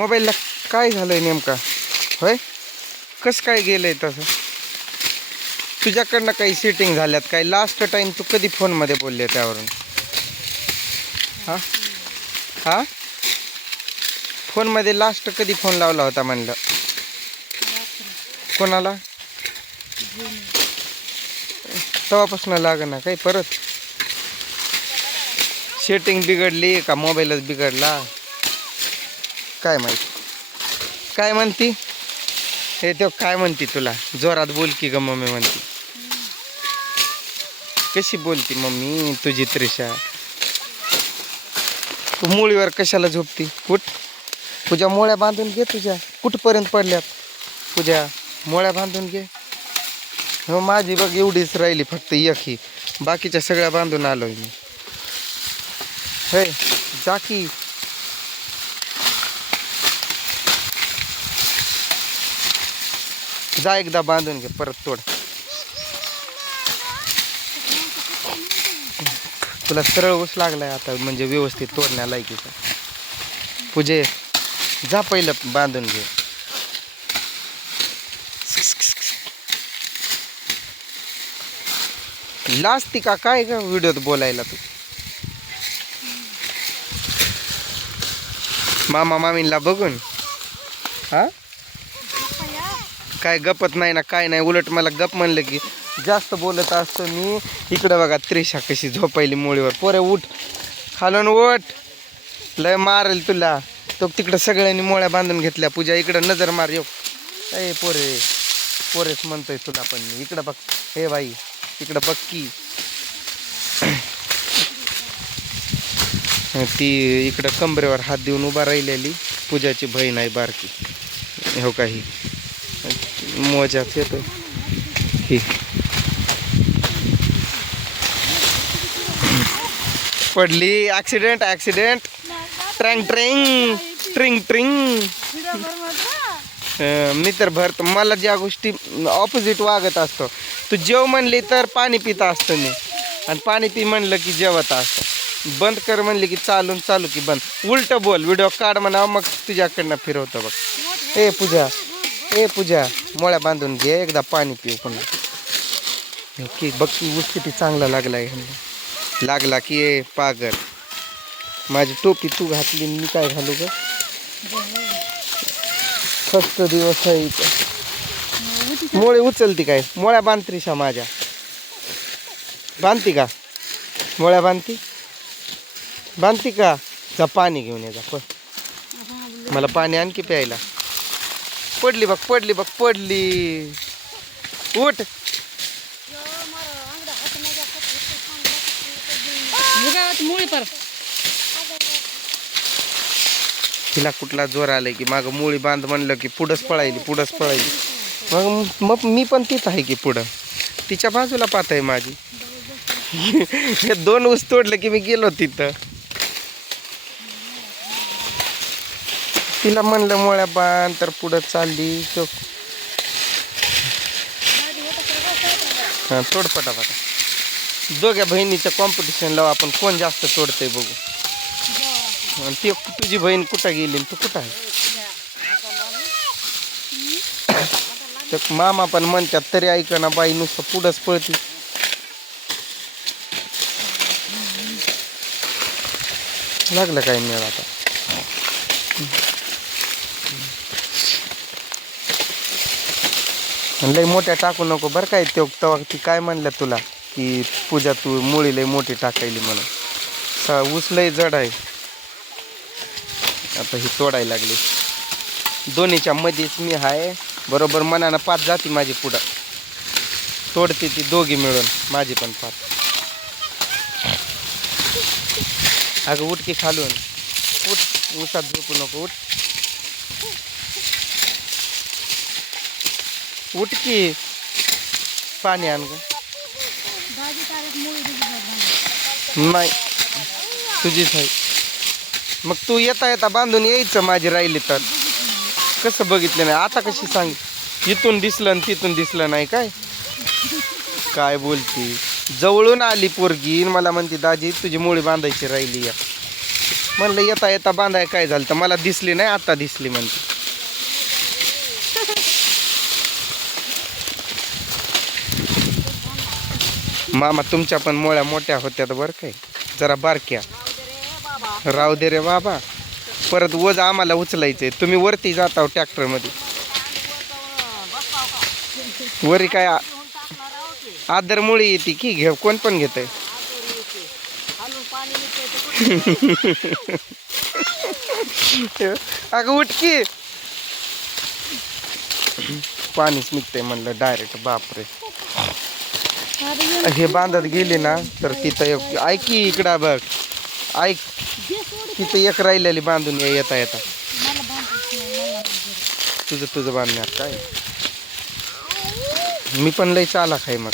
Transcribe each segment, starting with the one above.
मोबाईलला काय झालंय नेमका? होय, कसं काय गेलंय तसं? तुझ्याकडनं काही सेटिंग झाल्यात काय? लास्ट टाइम तू कधी फोनमध्ये बोलले त्यावरून? हां हां, फोनमध्ये लास्ट कधी फोन लावला होता म्हणलं? कोणाला? तेव्हापासून लाग ना काही परत? सेटिंग बिघडली का मोबाईलच बिघडला काय माहिती? काय म्हणती हे तो? काय म्हणती तुला? जोरात बोल की ग मम्मी म्हणती. कशी बोलती मम्मी तुझी त्रिशा? तू मुळीवर कशाला झोपती? कुठ तुझ्या मोळ्या बांधून घे. तुझ्या कुठपर्यंत पडल्यात? तुझ्या मोळ्या बांधून घे. हो, माझी बघ एवढीच राहिली फक्त एक ही, बाकीच्या सगळ्या बांधून आलोय मी. हे जा की. जा एकदा बांधून घे, परत तोड. तुला सरळ ऊस लागलाय आता, म्हणजे व्यवस्थित तोडण्या लायकीचा. पूजे जा पहिलं बांधून घे. लाजती का काय ग व्हिडिओत बोलायला तू? मामा मामींला बघून हा काय गपत नाही ना काय नाही. उलट मला गप म्हणलं की जास्त बोलत असतो मी. इकडं बघा त्रिशा कशी झोपायली मोळीवर. पोरे उठ, खालून उठ, लय मारेल तुला. तो तिकडं सगळ्यांनी मोळ्या बांधून घेतल्या. पूजा इकडं नजर मार. येऊ ए पोरे, पोरेच म्हणतोय तुला पण मी. इकडं बघ, हे बाई इकडं बघ की. ती इकडं कमरेवर हात देऊन उभा राहिलेली पूजाची बहीण आहे बारकी. हो काही मोजाच येतोय ही. पडली. Accident accident. ट्रँग ट्रिंग ट्रिंग ट्रिंग. मी तर भरतो. मला ज्या गोष्टी ऑपोजिट वागत असतो. तू जेव म्हणली तर पाणी पिता असतो मी, आणि पाणी पी म्हणलं की जेवत असतं. बंद कर म्हणले की चालून चालू की बंद. उलट बोल, व्हिडिओ काढ म्हणा, मग तुझ्याकडनं फिरवतो बघ. ए पूजा, ए पूजा, मोळ्या बांधून घे. एकदा पाणी पिऊ पुन्हा की बघ की ऊस किती चांगला लागलाय. लागला की ए पागर. माझी टोपी तू घातली, मी काय घालू ग? फक्त दिवस आहे. मोळे उचलती काय? मोळ्या बांधत्रीशा माझ्या बांधती का? मोळ्या बांधती बांधती का? जा पाणी घेऊन ये जा. पण मला पाणी आणखी प्यायला. पडली बघ, पडली बघ, पडली. उठ. तिला कुठला जोर आलाय की माग मुळी बांध म्हणलं की पुढंच पळायली, पुढंच पळायली. मग मी पण तीच आहे की पुढं. तिच्या बाजूला पात आहे माझी. हे 2 ऊस तोडलं की मी गेलो तिथं. तिला म्हणलं मोळ्या बांध तर पुढं चालली. हां, तोड पटापटा. दोघ्या बहिणीचं कॉम्पिटिशन लावू आपण, कोण जास्त तोडतंय बघू. आणि ती तुझी बहीण कुठं गेली, तू कुठं आहे? तर मामा पण म्हणतात तरी ऐक ना बाई, नुसतं पुढंच पळती. लागलं काय मेळ आता? लय मोठ्या टाकू नको बरं काय. तेव्हा ती काय म्हणल्या तुला की पूजा तू मुळी लय मोठी टाकायली म्हणून. ऊस लय जड आहे. आता ही तोडायला लागली. दोन्हीच्या मध्येच मी आहे. बरोबर मनानं 5 जाती माझी पुढं. तोडते ती दोघी मिळून, माझी पण 5. अगं उठ की खालून. उठ, ऊसात झोपू नको. उठ, उठ की. पाणी आण ग. नाही तुझीच आहे. मग तू येता येता बांधून यायचं, माझी राहिली तर. कसं बघितलं नाही आता? कशी सांग, इथून दिसलं आणि तिथून दिसलं नाही काय? काय बोलती? जवळून आली पोरगी मला म्हणते दाजी तुझी मुळी बांधायची राहिली या. म्हणलं येता येता बांधाय काय झालं तर मला दिसली नाही, आता दिसली म्हणते. मामा तुमच्या पण मोळ्या मोठ्या होत्या तर बरं काय, जरा बारक्या राहू दे रे बाबा. परत वज आम्हाला उचलायचंय, तुम्ही वरती जाता ट्रॅक्टर मध्ये. वरी काय आदर मुळी येते की घे, कोण पण घेतय. अगं उठकी, पाणीच निघतंय म्हणलं डायरेक्ट. बापरे, हे बांधत गेली ना तर तिथं एक ऐक की, इकडं बघ ऐक, तिथं एक राहिलेली बांधून येता येता. तुझं बांधणार काय, मी पण लय चालाक आहे मग.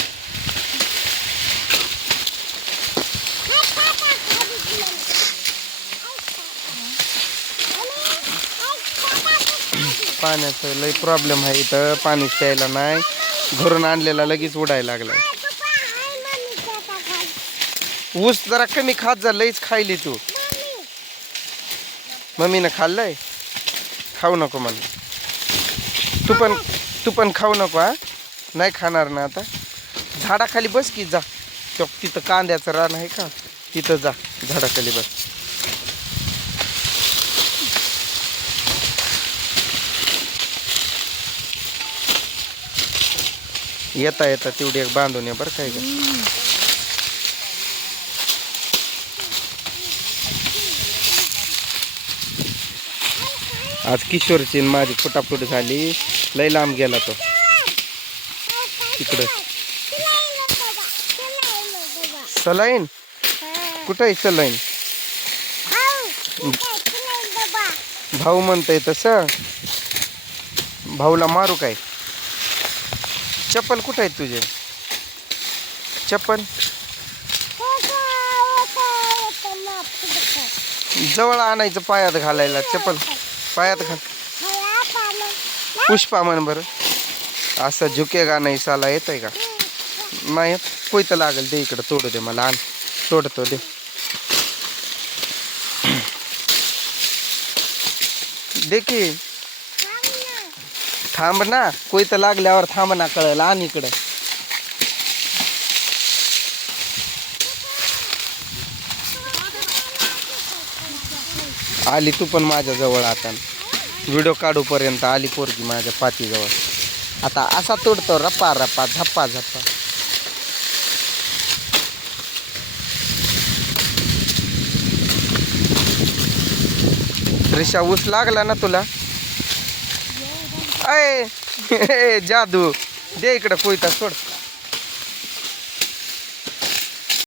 पाण्याचं लय प्रॉब्लेम आहे इथं, पाणीच प्यायला नाही. घरून आणलेला लगेच उडायला लागलाय. ऊस जरा कमी खात जा, लईच खायली तू. मम्मीनं खाल्लंय, खाऊ नको म्हण. तू पण खाऊ नको. हा नाही खाणार ना आता. झाडाखाली बस की जा, तिथं कांद्याचं रान आहे का, तिथं जा झाडाखाली बस. येता येता तेवढी एक बांधून ये बरं काय का. आज किशोरची माझी फुटाफूट झाली, लय लांब गेला तो तिकडं. सलाईन कुठं आहे सलाईन? भाऊ म्हणतंय तसं, भाऊला मारू काय? चप्पल कुठं आहेत तुझे? चप्पल जवळ आणायचं पायात घालायला. चप्पल पायात घाल. पुष्पा म्हण बरं. असं झुकेगा नाही साला, येत आहे का नाही येत? कोयतं लागेल दे इकडं, तोडू दे मला, आण तोडतो दे. दे की, थांब ना, कोयतं लागल्यावर थांब ना, कळलं. आण इकडं. आली तू पण माझ्या जवळ. आता व्हिडिओ काढूपर्यंत आली पोरगी माझ्या पाठीजवळ. आता असा तोडतो, रप्पा रप्पा, झप्पा झप्पा. रिक्षा ऊस लागला ना तुला? अय जादू दे इकडं कोयता, सोड.